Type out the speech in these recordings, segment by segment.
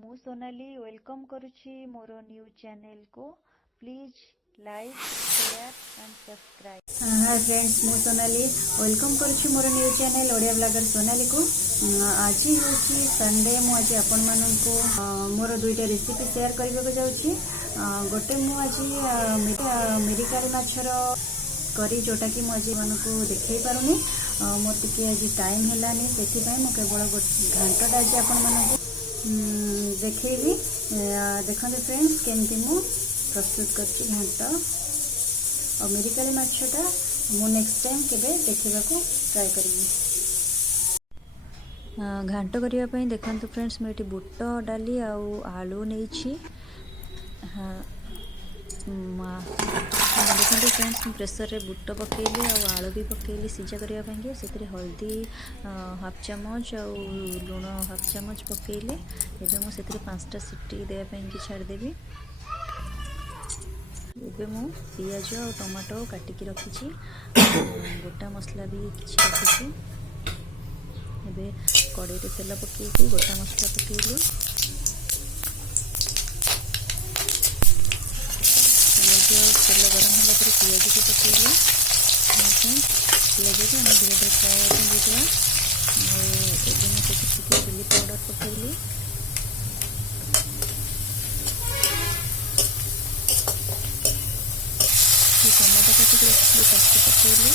मु सोनाली वेलकम करुछि मोर न्यू चैनल को। Please like share and subscribe. Hi friends, मु सोनाली वेलकम करुछि मोर new channel Odia blogger Sonali को। आज होछि संडे। मु आज आपण माननको मोर दुईटा रेसिपी शेयर करबा को जाउछि। गोटे मु आज मेरिकाली माछर करी जोटा कि मु आज मानको देखै पारुनी। मोर टिके आज टाइम हेलानी, सेथि पय मु केवल घंटाटा आज आपण मानको देखी। देखते फ्रेंड्स केमती मु प्रस्तुत करछि घांट और मेरिकाली माछटा मु नेक्स्ट टाइम केबे देखिबा को ट्राई करिवि। घांट करिया पई देखंतु फ्रेंड्स, मैं बुट डाली आलू नहीं। हाँ देखते फ्रेंड्स, प्रेसर रे बुट पकेली आलू भी पकेली सीझा करने से हल्दी हाफ चामच आ लुण हाफ चामच पकेली। एबे मु से 5टा सीटी देवाई छाड़देवी। एबे मु पियाज और टमाटो काटिकी रखी, गोटा मसला भी किसी रखी। एबे कड़ाई रे तेल पकेकी गोटा मसला पकेली। तेल गरम होला पर पियाज को पकेली। पियाज को हम धीरे धीरे फ्राए करवा। चिली पाउडर पकेली। टमाटो काटिक रखी पकेली।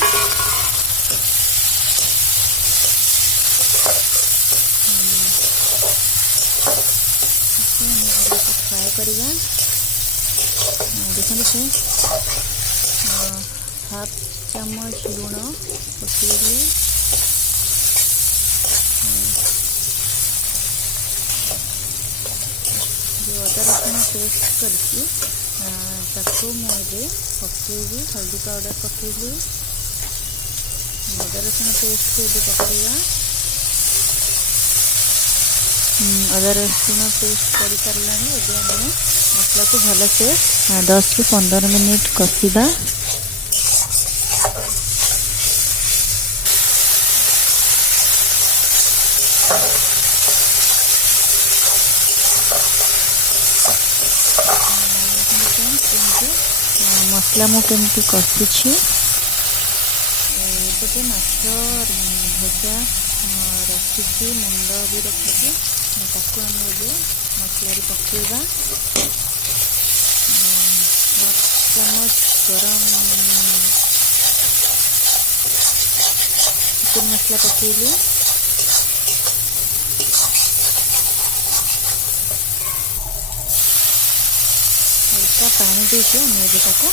फ्राए करवा। देखते फ्रेंड्स, हाफ चामच लुण पकेली। जो अदा रसुण पेस्ट करके मुझे पकेबी। हल्दी पाउडर पकेली। अदा रसुण पेस्ट को ये पकेगा। अदा रसुण पेस्ट कर सारा। एवं मसला को भल से 10 ରୁ 15 मिनिट कषा। मसला मु केमती कषी गोटे माछ भजा रखी, मुंड भी रखी। ताकू आम मसला पकेबा। हाफ चामच गरम चिकन मसला पकेली। हल्का पानी देके आम एबे कषा।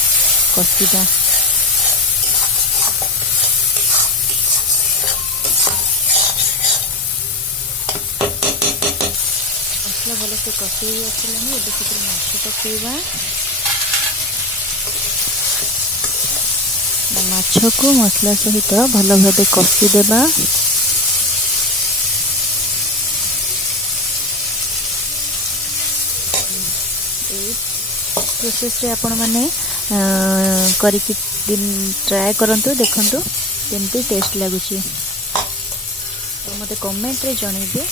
मसला भल से कषि आसानी। ए माछ पकेबा। माछ को मसला सहित भल भाव कषि देबा। प्रोसेस रे आपण माने करिकी ट्राए करंतु, देखंतु केमती टेस्ट लागुची। तो मते कमेंट रे जणैबे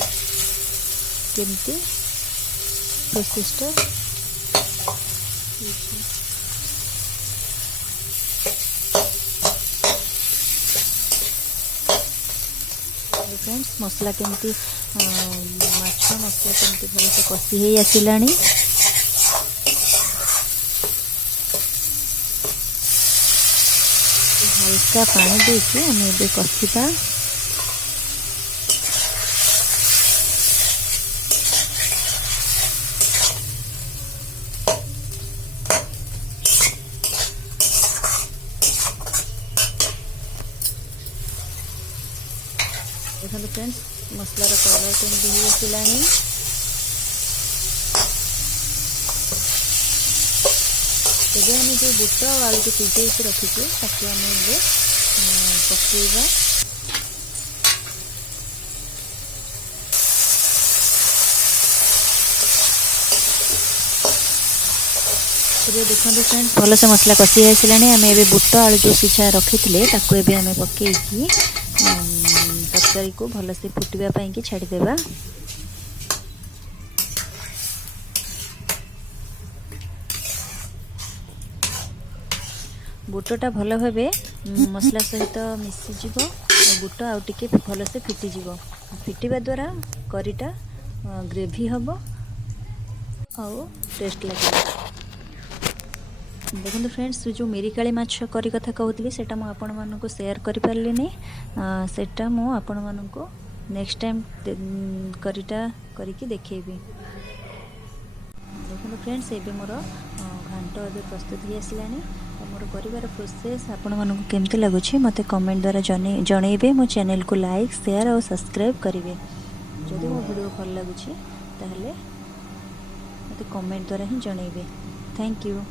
केमती प्रोसेसटा। फ्रेंड्स, मसला केमती माछ मसला केमती भल से कषि हे आसिलानी। हल्का पानी देके हम एबे कषा। देखो फ्रेंड्स, मसलार कलर केमती हो आसिलानी। एबे हम जो बुट और आलू को सिझे रखीचे ताकू आम पकेबा। देखते फ्रेंड्स, भल से मसला कषि आसानी। आम ए बुट आलू जो सिझा रखी थे आम पकईकी तरकारी को भल से फुटवा छाड़देवा। ବୁଟଟା ଭଲ ଭାବେ ମସଲା ସହିତ ମିଶିଯିବ ଆଉ ବୁଟ ଆଉ ଟିକେ ଭଲସେ ଫିଟିଯିବ। ଫିଟିବା ଦ୍ୱାରା କରିଟା ଗ୍ରେଭି ହେବ ଆଉ ଟେଷ୍ଟ ଲାଗିବ। ଦେଖନ୍ତୁ ଫ୍ରେଣ୍ଡସ୍, ଯେଉଁ ମିରିକାଳି ମାଛ କରି କଥା କହୁଥିଲି ସେଇଟା ମୁଁ ଆପଣମାନଙ୍କୁ ସେୟାର କରିପାରିଲିନି। ସେଇଟା ମୁଁ ଆପଣମାନଙ୍କୁ ନେକ୍ସଟ ଟାଇମ୍ କରିଟା କରିକି ଦେଖେଇବି। ଦେଖନ୍ତୁ ଫ୍ରେଣ୍ଡସ୍, ଏବେ ମୋର ଘାଣ୍ଟ ଏବେ ପ୍ରସ୍ତୁତ ହେଇ ଆସିଲାଣି। ଆଉ ମୋର କରିବାର ପ୍ରୋସେସ୍ ଆପଣମାନଙ୍କୁ କେମିତି ଲାଗୁଛି ମୋତେ କମେଣ୍ଟ ଦ୍ୱାରା ଜଣେଇବେ। ମୋ ଚ୍ୟାନେଲକୁ ଲାଇକ୍, ସେୟାର ଆଉ ସବସ୍କ୍ରାଇବ୍ କରିବେ। ଯଦି ମୋ ଭିଡ଼ିଓ ଭଲ ଲାଗୁଛି ତାହେଲେ ମୋତେ କମେଣ୍ଟ ଦ୍ୱାରା ହିଁ ଜଣେଇବେ। Thank you.